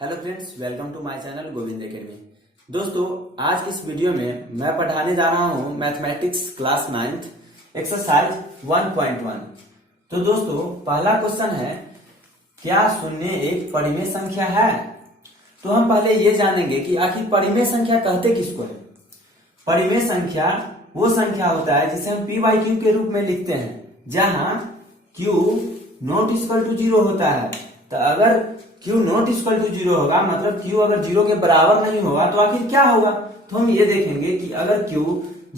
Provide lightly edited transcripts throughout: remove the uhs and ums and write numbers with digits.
Hello friends, welcome to my channel Govind academy. दोस्तों, आज इस वीडियो में मैं पढ़ाने जा रहा हूं मैथमेटिक्स क्लास 9th एक्सरसाइज 1.1। तो दोस्तों, पहला क्वेश्चन है, क्या शून्य एक परिमेय संख्या है? तो हम पहले ये जानेंगे कि आखिर परिमेय संख्या कहते किसको है। परिमेय संख्या वो संख्या होता है जिसे हम p/q के रूप में लिखते हैं, जहां q नॉट इक्वल टू 0 होता है। तो अगर q नॉट इक्वल टू 0 होगा, मतलब q अगर 0 के बराबर नहीं होगा, तो आखिर क्या होगा? तो हम ये देखेंगे कि अगर q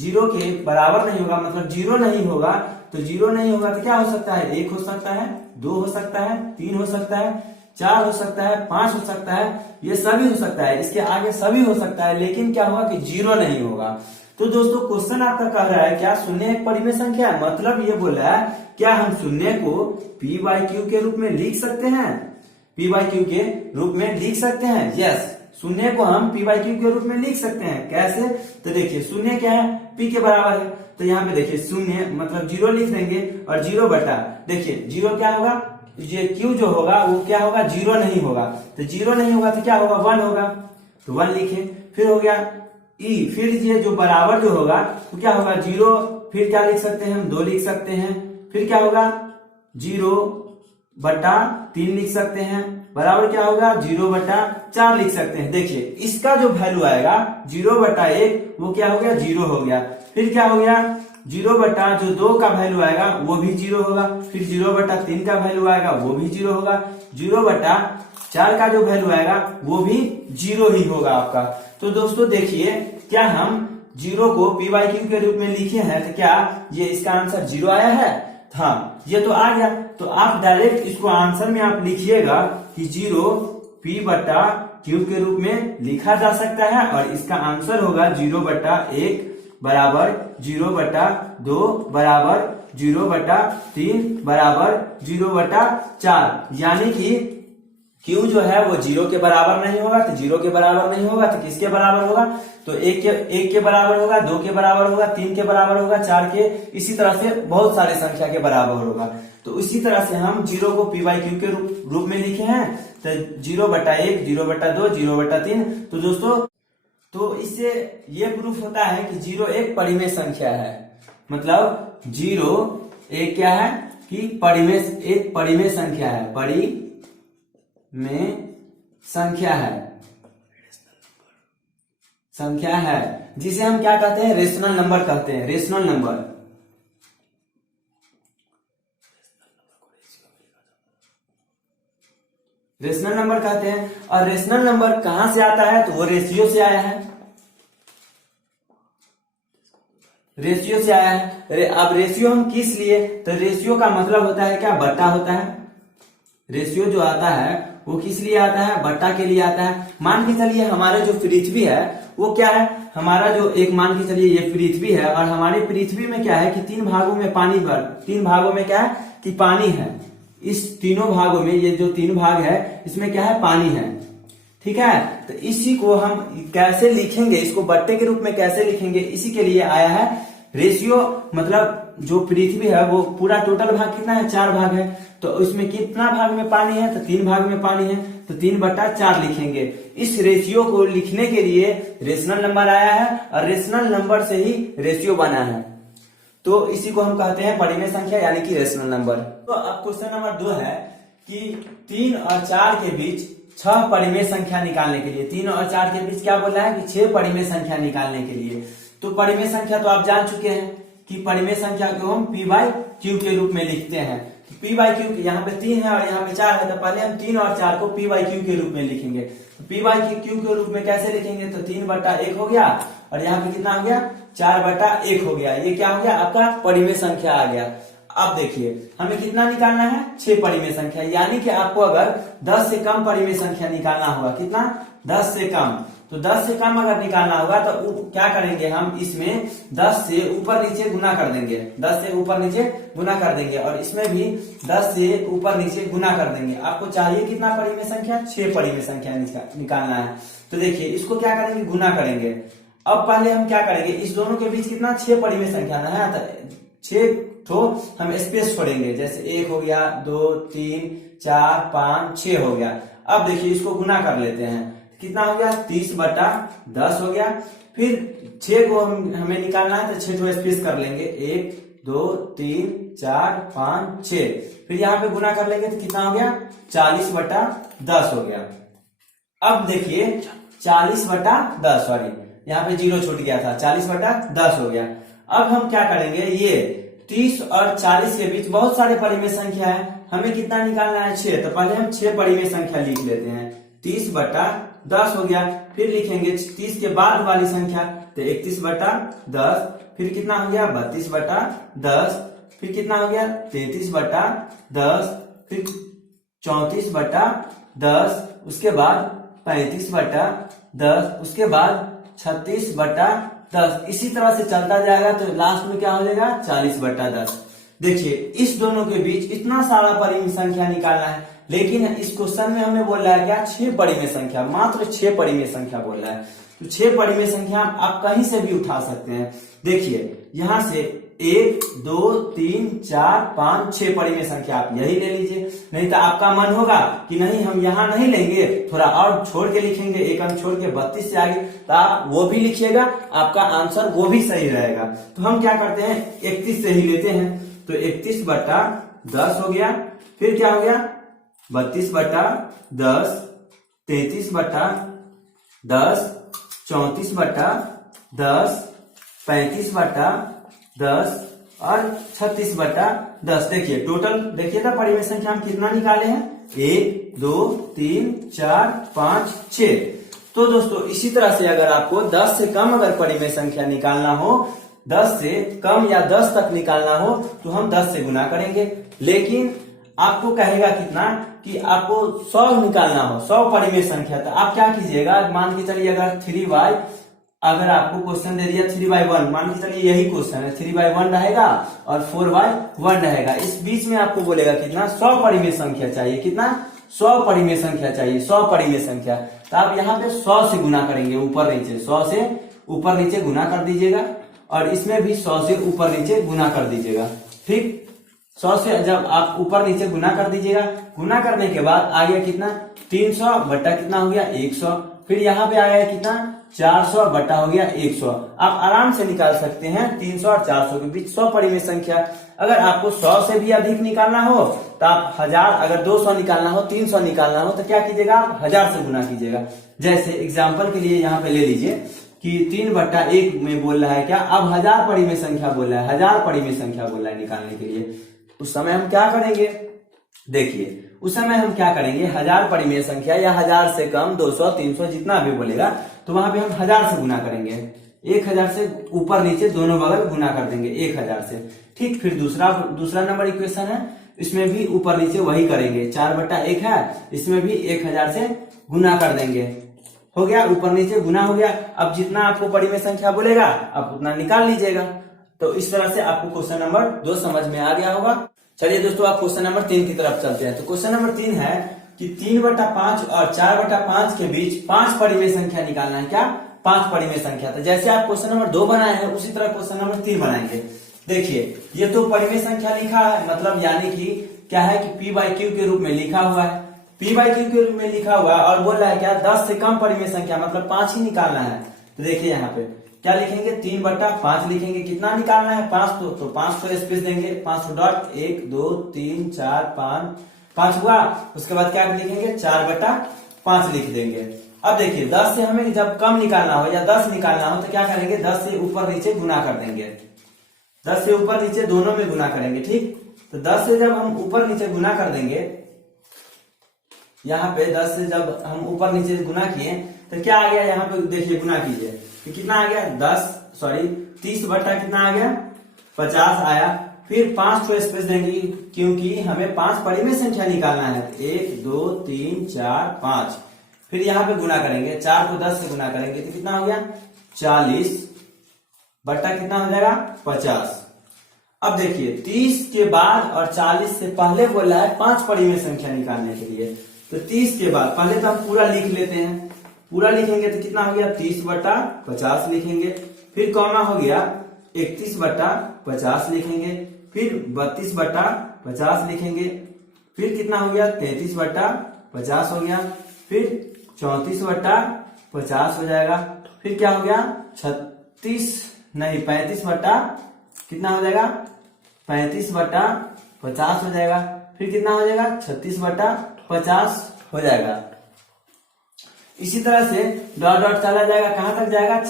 0 के बराबर नहीं होगा, मतलब 0 नहीं होगा, तो 0 नहीं होगा तो क्या हो सकता है? 1 हो सकता है, 2 हो सकता है, 3 हो सकता है, 4 हो सकता है, 5 हो सकता है, ये सभी हो सकता है, इसके आगे सभी हो सकता है, लेकिन क्या होगा कि 0 नहीं होगा। तो दोस्तों, क्वेश्चन आपका कह रहा है क्या शून्य एक परिमेय संख्या है? मतलब ये बोल रहा है क्या हम शून्य को p/q के रूप में लिख सकते हैं? p/q के रूप में लिख सकते हैं। यस, शून्य को हम p/q के रूप में लिख सकते हैं। कैसे? तो देखिए, शून्य क्या है? p के बराबर है। तो यहाँ पे देखिए शून्य मतलब 0 लिख देंगे, और 0 बटा देखिए 0 क्या होगा? ये q जो होगा वो क्या होगा? 0 नहीं होगा। तो 0 नहीं होगा तो क्या होगा? 1 होगा। तो 1 लिखे। फिर हो गया e, फिर ये जो बराबर जो होगा तो क्या होगा? 0, फिर क्या लिख सकते हैं हम? 2 लिख सकते हैं। फिर क्या होगा? 0 बटा 3 लिख सकते हैं, बराबर क्या होगा? 0 बटा 4 लिख सकते हैं। देखिए, इसका जो वैल्यू आएगा 0 बटा 1, वो क्या हो गया? 0 हो गया। फिर क्या हो गया? 0 बटा जो 2 का वैल्यू आएगा वो भी 0 होगा। फिर 0 बटा 3 का वैल्यू आएगा वो भी 0 होगा। 0 बटा 4 का जो वैल्यू आएगा वो भी 0 ही होगा आपका। तो दोस्तों देखिए, क्या हम 0 को p/q के रूप में लिखे हैं, तो क्या ये इसका आंसर 0 आया है? हाँ, ये तो आ गया। तो आप डायरेक्ट इसको आंसर में आप लिखिएगा कि 0 p/q के रूप में लिखा जा सकता है, और इसका आंसर होगा 0 बटा 1 बराबर 0 बटा 2 बराबर 0 बटा 3 बराबर 0 बटा 4। यानी कि q जो है वो 0 के बराबर नहीं होगा। तो 0 के बराबर नहीं होगा तो किसके बराबर होगा? तो 1 के बराबर होगा, 2 के बराबर होगा, 3 के बराबर होगा, 4 के, इसी तरह से बहुत सारे संख्या के बराबर होगा। तो इसी तरह से हम 0 को p/q के रूप में लिखे हैं। तो 0 बटा 1, 0 बटा 2, 0 बटा 3। तो दोस्तों, तो इससे ये प्रूफ होता है कि 0 एक परिमेय संख्या है। मतलब 0 एक क्या है कि एक परिमेय संख्या है, परिमेय संख्या है, जिसे हम क्या कहते हैं? रेशनल नंबर कहते हैं। रेशनल नंबर, रेशनल नंबर कहते हैं। और रेशनल नंबर कहां से आता है? तो वो रेशियो से आया है, रेशियो से आया है। अब रेशियो हम किस लिए? तो रेशियो का मतलब होता है क्या? बट्टा होता है। रेशियो जो आता है वो किस लिए आता है? बट्टा के लिए आता है। मान के चलिए हमारे जो पृथ्वी है वो क्या है? हमारा जो एक मान के चलिए ये पृथ्वी है, और हमारी पृथ्वी में क्या है कि 3 भागों में पानी भर, 3 भागों में क्या है कि पानी है। इस तीनों भागों में, ये जो 3 भाग है, इसमें क्या है? पानी है। ठीक है। तो इसी को हम कैसे लिखेंगे? इसको बट्टे के रूप में कैसे लिखेंगे? इसी के लिए आया है रेशियो। मतलब जो पृथ्वी है वो पूरा टोटल भाग कितना है? 4 भाग है। तो उसमें कितना भाग में पानी है? तो 3 भाग में पानी है। तो 3 बटा 4 लिखेंगे। इस रेशियो को लिखने के लिए रेशनल नंबर आया है, और रेशनल नंबर से ही रेशियो बना है। तो इसी को हम कहते हैं परिमेय संख्या, यानी कि रेशनल नंबर। तो अब क्वेश्चन नंबर 2 है कि 3 और 4 के बीच 6 परिमेय संख्या निकालने के लिए, 3 और 4 के बीच क्या बोल रहा है कि 6 परिमेय संख्या निकालने के लिए। तो परिमेय संख्या तो आप जान चुके हैं कि परिमेय संख्या को हम p/q के रूप में लिखते हैं। तो p/q, यहाँ पे 3 है और यहाँ पे 4 है, तो पहले हम 3 और 4 को p/q के रूप में लिखेंगे। तो p/q के रूप में कैसे लिखेंगे? तो 3 बटा 1 हो गया, और यहाँ पे कितना हो गया? 4 बटा 1 हो गया। ये क्या हो गया? आपका परिमेय संख्या आ गया। अब देखिए, हमें कितना निकालना है? 6 परिमेय संख्या। यानी कि आपको अगर 10 से कम परिमेय संख्या निकालना होगा, कितना? 10 से कम। तो 10 से कम अगर निकालना होगा तो क्या करेंगे? हम इसमें 10 से ऊपर नीचे गुना कर देंगे, 10 से ऊपर नीचे गुना कर देंगे, और इसमें भी 10 से ऊपर नीचे गुना कर देंगे। आपको चाहिए कितना परिमेय संख्या? 6 परिमेय संख्या निकालना है। तो देखिए, इसको क्या करेंगे? गुना करेंगे। अब पहले हम क्या करेंगे? इस दोनों के बीच कितना? 6 परिमेय संख्या है, तो 6 तो हम स्पेस छोड़ेंगे। जैसे 1 हो गया, 2, 3, 4, 5, 6 हो गया। अब देखिए इसको गुना कर लेते हैं, कितना हो गया 30/10 हो गया। फिर 6 को हमें निकालना है तो 6 को स्पेस कर लेंगे, 1 2 3 4 5 6। फिर यहाँ पे गुना कर लेंगे तो कितना हो गया 40/10 हो गया। अब देखिए 40/10, सॉरी यहाँ पे 0 छूट गया था, 40/10 हो गया। अब हम क्या करेंगे, ये 30 और 40 के बीच बहुत सारे परिमेय संख्या है, हमें कितना निकालना है 6। तो पहले हम 6 परिमेय संख्या लिख लेते हैं, 30/10 हो गया। फिर लिखेंगे 30 के बाद वाली संख्या तो 31/10, फिर कितना हो गया 32/10, फिर कितना हो गया 33/10, फिर 34/10, उसके बाद 35/10, उसके बाद 36/10। इसी तरह से चलता जाएगा तो लास्ट में क्या हो जाएगा 40/10। देखिए इस दोनों के बीच इतना सारा परिमेय संख्या निकालना है, लेकिन इस क्वेश्चन में हमें बोल रहा है क्या 6 परिमेय संख्या, मात्र 6 परिमेय संख्या बोल रहा है। तो 6 परिमेय संख्या आप कहीं से भी उठा सकते हैं। देखिए यहां से 1 2 3 4 5 6 परिमेय संख्या आप यही ले लीजिए, नहीं तो आपका मन होगा कि नहीं हम यहाँ नहीं लेंगे, थोड़ा और छोड़ के लिखेंगे, एक अंक छोड़ के 32 से आगे, तो आप वो भी लिखिएगा, आपका आंसर वो भी सही रहेगा। तो हम क्या करते हैं 31 से ही लेते हैं, तो 31/10 हो गया। फिर क्या हो गया 32/10, 33/10, 34/10, 35/10 और 36/10। देखिए टोटल देखिए ना परिमेय संख्या हम कितना निकाले हैं, 1 2 3 4 5 6। तो दोस्तों इसी तरह से अगर आपको 10 से कम अगर परिमेय संख्या निकालना हो, 10 से कम या 10 तक निकालना हो तो हम 10 से गुना करेंगे। लेकिन आपको कहेगा कितना कि आपको 100 निकालना हो, 100 परिमेय संख्या, तो आप क्या कीजिएगा, मान के चलिए अगर 3y, अगर आपको क्वेश्चन दे दिया 3/1, मान के चलिए यही क्वेश्चन है, 3/1 रहेगा और 4/1 रहेगा, इस बीच में आपको बोलेगा कितना 100 परिमेय संख्या चाहिए, कितना 100 परिमेय संख्या चाहिए, 100 परिमेय संख्या। तो आप यहाँ पे 100 से गुना करेंगे, ऊपर नीचे 100 से ऊपर नीचे गुना कर दीजिएगा, और इसमें भी 100 से ऊपर नीचे गुना कर दीजिएगा। ठीक, 100 से जब आप ऊपर नीचे गुना कर दीजिएगा, गुना करने के बाद आ गया कितना 300 बट्टा कितना हो गया 100। फिर यहाँ पे आया कितना 400 बट्टा हो गया 100। आप आराम से निकाल सकते हैं 300 और 400 के बीच 100 परिमेय संख्या। अगर आपको 100 से भी अधिक निकालना हो तो आप 1000, अगर 200 निकालना हो, 300 निकालना हो तो क्या कीजिएगा आप 1000 से गुना कीजिएगा। जैसे एग्जाम्पल के लिए यहाँ पे ले लीजिए कि 3/1 में बोल रहा है क्या, अब 1000 परिमेय संख्या बोल रहा है, 1000 परिमेय संख्या बोल रहा है निकालने के लिए। उस समय हम क्या करेंगे, देखिए उस समय हम क्या करेंगे 1000 परिमेय संख्या या 1000 से कम 200 300 जितना भी बोलेगा, तो वहां पे हम 1000 से गुना करेंगे, 1000 से ऊपर नीचे दोनों बगल गुना कर देंगे 1000 से। ठीक, फिर दूसरा नंबर इक्वेशन है, इसमें भी ऊपर नीचे वही करेंगे, 4/1 है, इसमें भी 1000 से गुना कर देंगे। हो गया, ऊपर नीचे गुना हो गया। अब जितना आपको परिमेय संख्या बोलेगा आप उतना निकाल लीजिएगा। तो इस तरह से आपको क्वेश्चन नंबर 2 समझ में आ गया होगा। चलिए दोस्तों आप क्वेश्चन नंबर 3 की तरफ चलते हैं। तो क्वेश्चन नंबर 3 है कि 3/5 और 4/5 के बीच 5 परिमेय संख्या निकालना है, क्या 5 परिमेय संख्या। तो जैसे आप क्वेश्चन नंबर 2 बनाए हैं उसी तरह क्वेश्चन नंबर 3 बनाएंगे। देखिए ये तो परिमेय संख्या लिखा है, मतलब यानी कि क्या है कि p/q के रूप में लिखा हुआ है, p/q के रूप में लिखा हुआ है, और बोल रहा है क्या 10 से कम परिमेय संख्या, मतलब 5 ही निकालना है। तो देखिए यहाँ पे क्या लिखेंगे 3/5 लिखेंगे, कितना निकालना है 5, तो 5 को स्पेस देंगे, 5 डॉट 1 2 3 4 5 हुआ। उसके बाद क्या लिखेंगे 4/5 लिख देंगे। अब देखिए 10 से हमें जब कम निकालना हो या 10 निकालना हो तो क्या करेंगे 10 से ऊपर नीचे गुना कर देंगे, 10 से ऊपर नीचे दोनों में गुना करेंगे। ठीक, तो 10 से जब हम ऊपर नीचे गुना कर देंगे, यहाँ पे 10 से जब हम ऊपर नीचे गुना किए तो क्या आ गया, यहाँ पे देखिए गुना कीजिए तो कितना आ गया 30 बट्टा कितना आ गया 50 आया। फिर 5 को स्पेस देंगे क्योंकि हमें 5 परिमेय संख्या निकालना है, 1 2 3 4 5। फिर यहाँ पे गुना करेंगे, 4 को 10 से गुना करेंगे तो कितना हो गया 40 बट्टा कितना हो जाएगा 50। अब देखिए 30 के बाद और 40 से पहले बोल रहा है 5 परिमेय संख्या निकालने के लिए। तो 30 के बाद पहले तो हम पूरा लिख लेते हैं, पूरा लिखेंगे तो कितना हो गया 30/50 लिखेंगे। फिर कॉमा हो गया 31/50 लिखेंगे। फिर 32/50 लिखेंगे। फिर कितना हो गया 33/50 हो गया। फिर 34/50 हो जाएगा। फिर क्या हो गया 35/, कितना हो जाएगा 35/50 हो जाएगा। फिर कितना हो जाएगा 36/50 हो जाएगा। इसी तरह से डॉट डॉट चला जाएगा, कहां तक जाएगा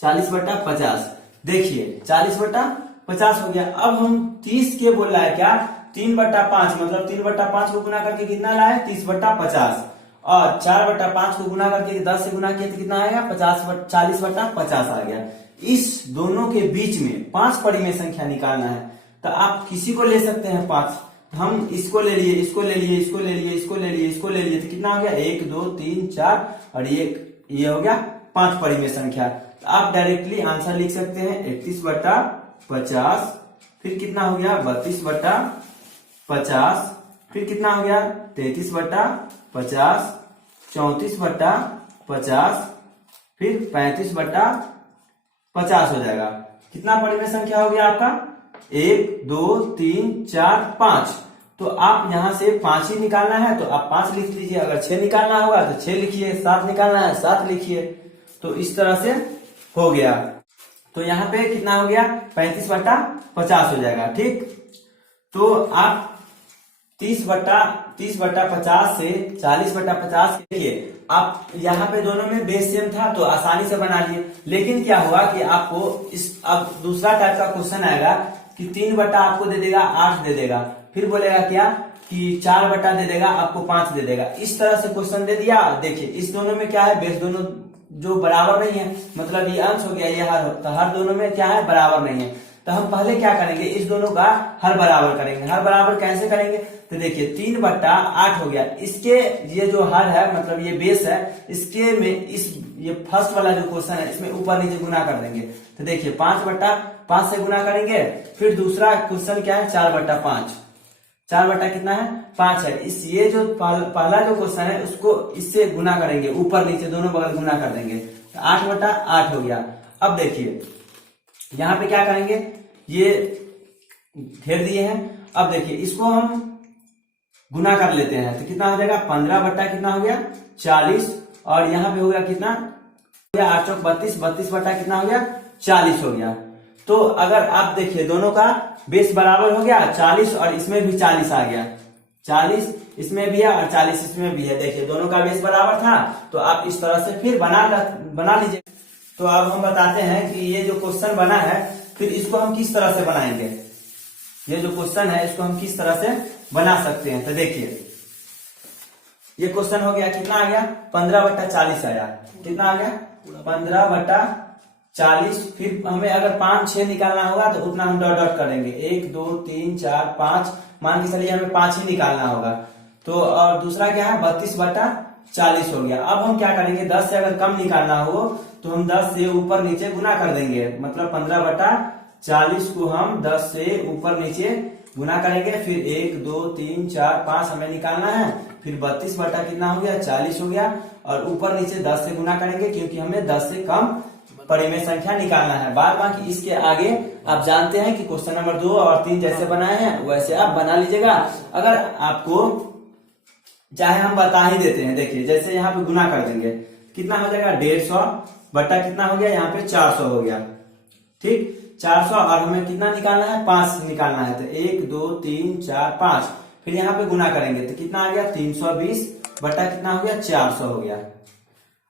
40/50। देखिए 40/50 हो गया। अब हम 30 के बोल रहा है क्या 3/5, मतलब 3/5 को गुना करके कितना लाए 30/50, और 4/5 को गुना करके 10 से गुना किया तो कितना आएगा 40/50 आ गया। इस दोनों के बीच में 5 परिमेय संख्या निकालना है। तो आप किसी को ले सकते हैं 5, हम इसको ले लिए, इसको ले लिए, इसको ले लिए, इसको ले लिए, इसको ले लिए, तो कितना हो गया 1 2 3 4 और ये हो गया 5 परिमेय संख्या। तो आप डायरेक्टली आंसर लिख सकते हैं 31/50। फिर कितना हो गया 32/50। फिर कितना हो गया 33/50, 34/50, फिर 35/50 हो जाएगा। कितना परिमेय संख्या हो गया आपका 1 2 3 4 5। तो आप यहां से 5 ही निकालना है तो आप 5 लिख लीजिए, अगर 6 निकालना होगा तो 6 लिखिए, 7 निकालना है 7 लिखिए। तो इस तरह से हो गया। तो यहाँ पे कितना हो गया 35/50 हो जाएगा। ठीक, तो आप 30/50 से 40/50 देखिए, आप यहाँ पे दोनों में बेस सेम था तो आसानी से बना लिए। लेकिन क्या हुआ कि आपको अब दूसरा टाइप का क्वेश्चन आएगा कि 3 आपको दे देगा 8 दे देगा, फिर बोलेगा क्या कि 4 दे देगा आपको 5 दे देगा। इस तरह से क्वेश्चन दे दिया। देखिए इस दोनों में क्या है, बेस दोनों जो बराबर नहीं है, मतलब ये अंश हो गया, ये हर, तो हर दोनों में क्या है बराबर नहीं है। तो हम पहले क्या करेंगे, इस दोनों का हर बराबर करेंगे। हर बराबर कैसे करेंगे, तो देखिए 3/8 हो गया। इसके ये जो हर है, मतलब ये बेस है, इसके में ये फर्स्ट वाला जो क्वेश्चन है इसमें ऊपर नीचे गुना कर देंगे। तो देखिए 5/5 से गुना करेंगे। फिर दूसरा क्वेश्चन क्या है 4/5, 4 कितना है 5 है। इस ये जो पहला जो क्वेश्चन है उसको इससे गुना करेंगे, ऊपर नीचे दोनों बगल गुना कर देंगे, तो 8/8 हो गया। अब देखिए यहाँ पे क्या करेंगे, ये घेर दिए हैं। अब देखिए इसको हम गुना कर लेते हैं तो कितना हो जाएगा 15 कितना हो गया 40, और यहाँ पे हो गया कितना 8 चौक 32, 32 कितना हो गया 40 हो गया। तो अगर आप देखिए दोनों का बेस बराबर हो गया 40, और इसमें भी 40 आ गया, 40 इसमें भी है और 40 इसमें भी है। देखिए दोनों का बेस बराबर था, तो आप इस तरह से फिर बना लीजिए। तो अब हम बताते हैं कि ये जो क्वेश्चन बना है फिर इसको हम किस तरह से बनाएंगे। ये जो क्वेश्चन है इसको हम किस तरह से बना सकते हैं। तो देखिए ये क्वेश्चन हो गया, कितना आ गया 15/40 आया, कितना आ गया 15/40। फिर हमें अगर 5 6 निकालना होगा तो उतना हम डॉट डॉट करेंगे, 1 2 3 4 5, मान के चलिए हमें 5 ही निकालना होगा। तो और दूसरा क्या है 32/40 हो गया। अब हम क्या करेंगे, 10 से अगर कम निकालना हो तो हम 10 से ऊपर नीचे गुना कर देंगे, मतलब 15/40 को हम 10 से ऊपर नीचे गुना करेंगे। फिर 1 2 3 4 5 हमें निकालना है। फिर 32 कितना हो गया 40 हो गया, और ऊपर नीचे 10 से गुना करेंगे क्योंकि हमें 10 से कम परिमेय संख्या निकालना है। बाद बाकी इसके आगे आप जानते हैं कि क्वेश्चन नंबर 2 और 3 जैसे बनाए हैं वैसे आप बना लीजिएगा। अगर आपको चाहे हम बता ही देते हैं, देखिए जैसे यहाँ पे गुना कर देंगे कितना हो जाएगा 150 कितना हो गया यहाँ पे 400 हो गया। ठीक 400, और हमें कितना निकालना है 5 निकालना है, तो 1 2 3 4 5। फिर यहाँ पे गुना करेंगे तो कितना आ गया 320 कितना हो गया 400 हो गया।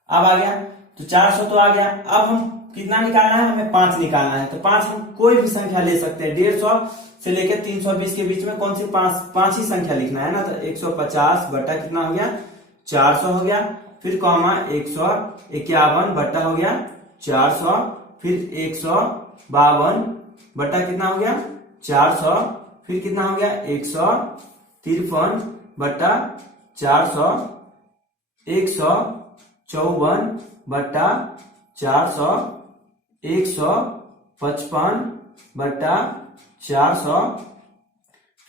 अब आ गया तो 400 तो आ गया। अब हम कितना निकालना है, हमें 5 निकालना है। तो 5 हम कोई भी संख्या ले सकते हैं, 150 से लेकर 320 के बीच में कौन सी 5 ही संख्या लिखना है ना। तो 150 कितना हो गया 400 हो गया। फिर कॉमा 151 हो गया 400। फिर 152 कितना हो गया 400। फिर कितना हो गया 153 400, 154 400, 155 400,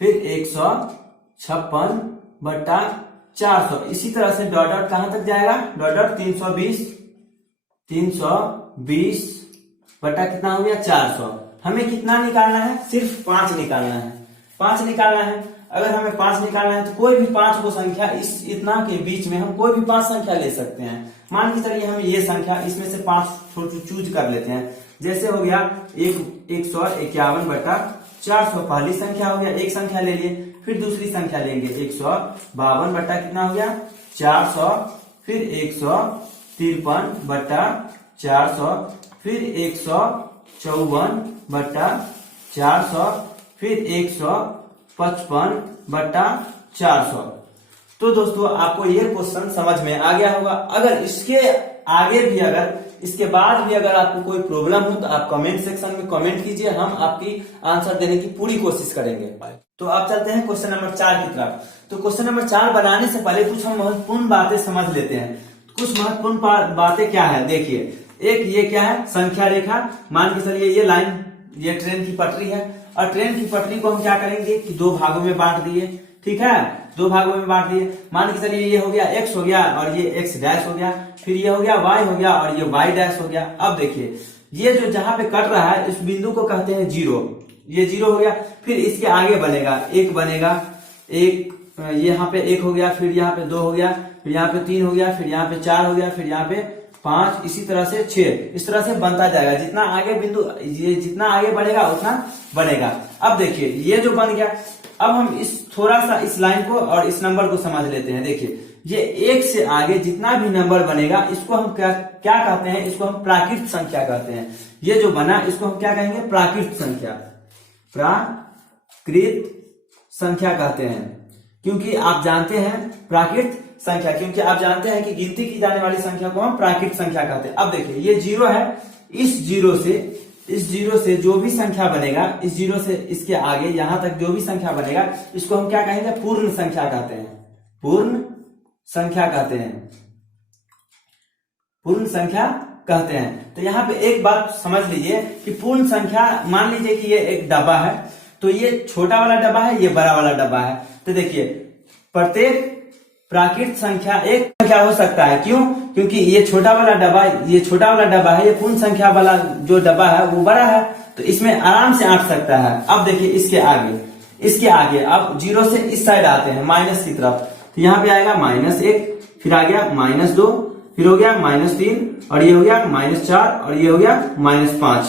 फिर 156 400। इसी तरह से डॉट डॉट कहां तक जाएगा, डॉट डॉट 320 कितना हो गया 400। हमें कितना निकालना है, सिर्फ 5 निकालना है, 5 निकालना है। अगर हमें 5 निकालना है तो कोई भी 5 को संख्या इस इतना के बीच में हम कोई भी 5 संख्या ले सकते हैं। मान के चलिए हम ये संख्या इसमें से 5 चूज कर लेते हैं। जैसे हो गया 151/400 पहली संख्या हो गया, एक संख्या ले लिए। फिर दूसरी संख्या लेंगे 152 बट्टा कितना हो गया 400, फिर 153/400, फिर 154/400, फिर 155/400। तो दोस्तों आपको ये क्वेश्चन समझ में आ गया होगा। अगर इसके आगे भी इसके बाद भी अगर आपको कोई प्रॉब्लम हो तो आप कमेंट सेक्शन में कमेंट कीजिए, हम आपकी आंसर देने की पूरी कोशिश करेंगे। तो आप चलते हैं क्वेश्चन नंबर 4 की तरफ। तो क्वेश्चन नंबर 4 बनाने से पहले कुछ हम महत्वपूर्ण बातें समझ लेते हैं। कुछ महत्वपूर्ण बातें क्या है देखिए। एक ये क्या है संख्या रेखा। मान के चलिए ये लाइन ये ट्रेन की पटरी है और ट्रेन की पटरी को हम क्या करेंगे कि 2 भागों में बांट दिए। ठीक है, 2 भागों में बांट दिए। मान के चलिए ये हो गया x हो गया और ये x डैश हो गया, फिर ये हो गया y हो गया और ये y डैश हो गया। अब देखिए ये जो जहां पे कट रहा है इस बिंदु को कहते हैं 0। ये 0 हो गया। फिर इसके आगे बनेगा 1 बनेगा, एक यहाँ पे 1 हो गया, फिर यहाँ पे 2 हो गया, फिर यहाँ पे 3 हो गया, फिर यहाँ पे 4 हो गया, फिर यहाँ पे 5, इसी तरह से 6, इस तरह से बनता जाएगा। जितना आगे बिंदु ये जितना आगे बढ़ेगा उतना बनेगा। अब देखिए ये जो बन गया, अब हम इस थोड़ा सा इस लाइन को और इस नंबर को समझ लेते हैं। देखिए ये 1 से आगे जितना भी नंबर बनेगा इसको हम क्या कहते हैं, इसको हम प्राकृत संख्या कहते हैं। ये जो बना इसको हम क्या कहेंगे, प्राकृत संख्या, प्राकृत संख्या कहते हैं। क्योंकि आप जानते हैं प्राकृत संख्या, क्योंकि आप जानते हैं कि गिनती की जाने वाली संख्या को हम प्राकृत संख्या कहते हैं। अब देखिए ये 0 है, इस 0 से जो भी संख्या बनेगा, इस 0 से इसके आगे यहां तक जो भी संख्या बनेगा इसको हम क्या कहेंगे, पूर्ण संख्या कहते हैं। पूर्ण संख्या कहते हैं, पूर्ण संख्या कहते हैं। तो यहाँ पे एक बात समझ लीजिए कि पूर्ण संख्या, मान लीजिए कि ये एक डब्बा है, तो ये छोटा वाला डब्बा है, ये बड़ा वाला डब्बा है। तो देखिए प्रत्येक प्राकृत संख्या एक संख्या हो सकता है। क्यों? क्योंकि ये छोटा वाला डब्बा है, ये पूर्ण संख्या वाला जो डब्बा है वो बड़ा है, तो इसमें आराम से आंट सकता है। अब देखिए इसके आगे अब 0 से इस साइड आते हैं माइनस की तरफ, तो यहाँ पे आएगा -1, फिर आ गया -2, फिर हो गया -3 और ये हो गया -4 और ये हो गया -5।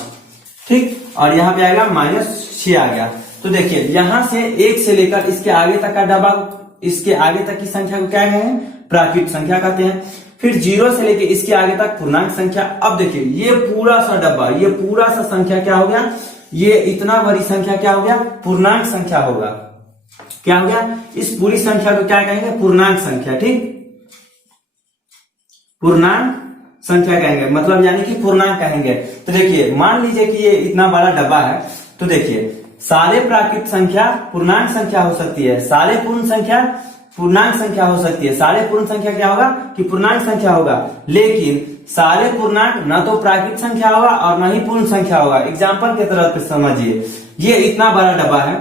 ठीक, और यहाँ पे आएगा -6 आ गया। तो देखिए यहां से 1 से लेकर इसके आगे तक का डब्बा, इसके आगे तक की संख्या को क्या कहें, प्राकृत संख्या कहते हैं। फिर 0 से लेकर इसके आगे तक पूर्णांक संख्या। अब देखिए ये पूरा सा डब्बा, ये पूरा सा संख्या क्या हो गया, ये इतना बड़ी संख्या क्या हो गया, पूर्णांक संख्या होगा। क्या हो गया, इस पूरी संख्या को क्या कहेंगे, पूर्णांक संख्या। ठीक, पूर्णांक संख्या कहेंगे, मतलब यानी कि पूर्णांक कहेंगे। तो देखिए मान लीजिए कि ये इतना बड़ा डब्बा है, तो देखिए सारे प्राकृत संख्या पूर्णांक संख्या हो सकती है, सारे पूर्ण संख्या पूर्णांक संख्या हो सकती है। सारे पूर्ण संख्या क्या होगा कि पूर्णांक संख्या होगा, लेकिन सारे पूर्णांक न तो प्राकृत संख्या होगा और न ही पूर्ण संख्या होगा। एग्जाम्पल के तरह से समझिए, ये इतना बड़ा डब्बा है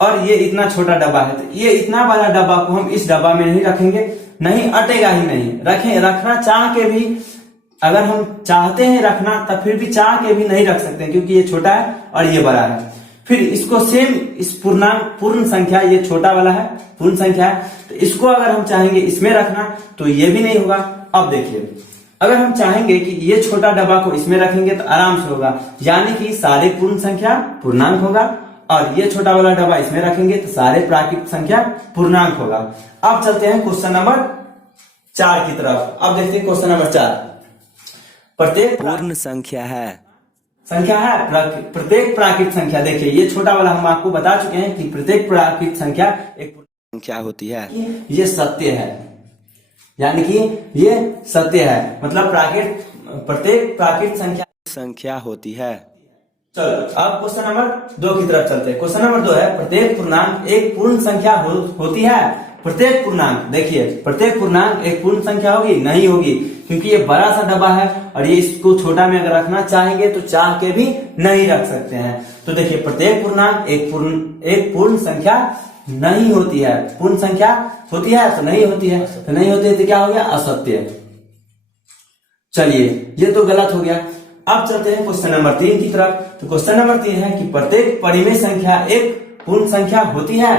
और ये इतना छोटा डब्बा है, तो ये इतना बड़ा डब्बा को हम इस डब्बा में नहीं रखेंगे, नहीं अटेगा ही नहीं। रखना चाह के भी, अगर हम चाहते हैं रखना तब फिर भी चाह के भी नहीं रख सकते, क्योंकि ये छोटा है और ये बड़ा है। फिर इसको सेम इस पूर्ण संख्या, ये छोटा वाला है पूर्ण संख्या है, तो इसको अगर हम चाहेंगे इसमें रखना तो ये भी नहीं होगा। अब देखिए अगर हम चाहेंगे कि ये छोटा डब्बा को इसमें रखेंगे तो आराम से होगा, यानी कि सारे पूर्ण संख्या पूर्णांक होगा, और ये छोटा वाला डब्बा इसमें रखेंगे तो सारे प्राकृत संख्या पूर्णांक होगा। अब चलते हैं क्वेश्चन नंबर 4 की तरफ। अब देखते हैं क्वेश्चन नंबर 4। प्रत्येक पूर्ण संख्या है प्रत्येक प्राकृत संख्या। देखिए ये छोटा वाला हम आपको बता चुके हैं कि प्रत्येक प्राकृत संख्या एक संख्या होती है। ये सत्य है, यानी कि ये सत्य है, मतलब प्रत्येक प्राकृत संख्या होती है। चलो अब क्वेश्चन नंबर 2 की तरफ चलते हैं। क्वेश्चन नंबर 2 है, प्रत्येक पूर्णांक एक पूर्ण संख्या होती है। प्रत्येक पूर्णांक, देखिए प्रत्येक पूर्णांक एक पूर्ण संख्या होगी, नहीं होगी, क्योंकि ये बड़ा सा डब्बा है और ये इसको छोटा में अगर रखना चाहेंगे तो चाह के भी नहीं रख सकते हैं। तो देखिए प्रत्येक पूर्णांक एक पूर्ण संख्या नहीं होती है। पूर्ण संख्या होती है तो नहीं होती है, तो नहीं होती है तो क्या हो गया, असत्य। चलिए ये तो गलत हो गया। अब चलते हैं क्वेश्चन नंबर 3 की तरफ। तो क्वेश्चन नंबर 3 है कि प्रत्येक परिमेय संख्या एक पूर्ण संख्या होती है।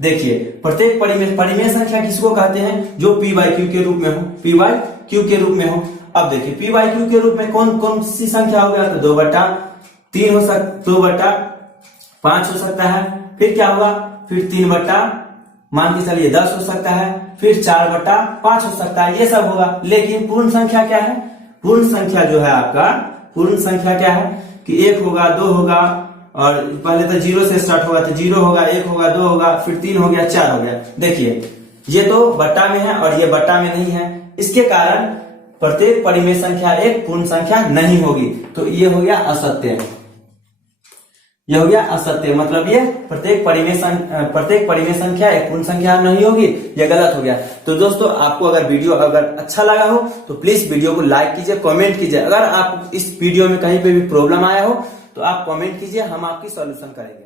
देखिए प्रत्येक परिमेय संख्या किसको कहते हैं? जो पी बाई क्यू के रूप में हो, पी बाई क्यू के रूप में हो। अब देखिए पी बाई क्यू के रूप में कौन कौन सी संख्या हो गया? तो 2/3 हो सकता, 2/5 हो सकता है। फिर क्या होगा? फिर 3/ मान के चलिए 10 हो सकता है। फिर 4/5 हो सकता है। ये सब होगा। लेकिन पूर्ण संख्या क्या है? पूर्ण संख्या जो है आपका, पूर्ण संख्या क्या है कि 1 होगा, 2 होगा, और पहले तो 0 से स्टार्ट होगा, तो 0 होगा, 1 होगा, 2 होगा, फिर 3 हो गया, 4 हो गया। देखिए ये तो बट्टा में है और ये बट्टा में नहीं है। इसके कारण प्रत्येक परिमेय संख्या एक पूर्ण संख्या नहीं होगी। तो ये हो गया असत्य। यह हो गया असत्य, मतलब ये प्रत्येक परिमेय संख्या एक पूर्ण संख्या नहीं होगी, ये गलत हो गया। तो दोस्तों आपको अगर वीडियो अगर अच्छा लगा हो तो प्लीज वीडियो को लाइक कीजिए, कमेंट कीजिए। अगर आप इस वीडियो में कहीं पे भी प्रॉब्लम आया हो तो आप कमेंट कीजिए, हम आपकी सॉल्यूशन करेंगे।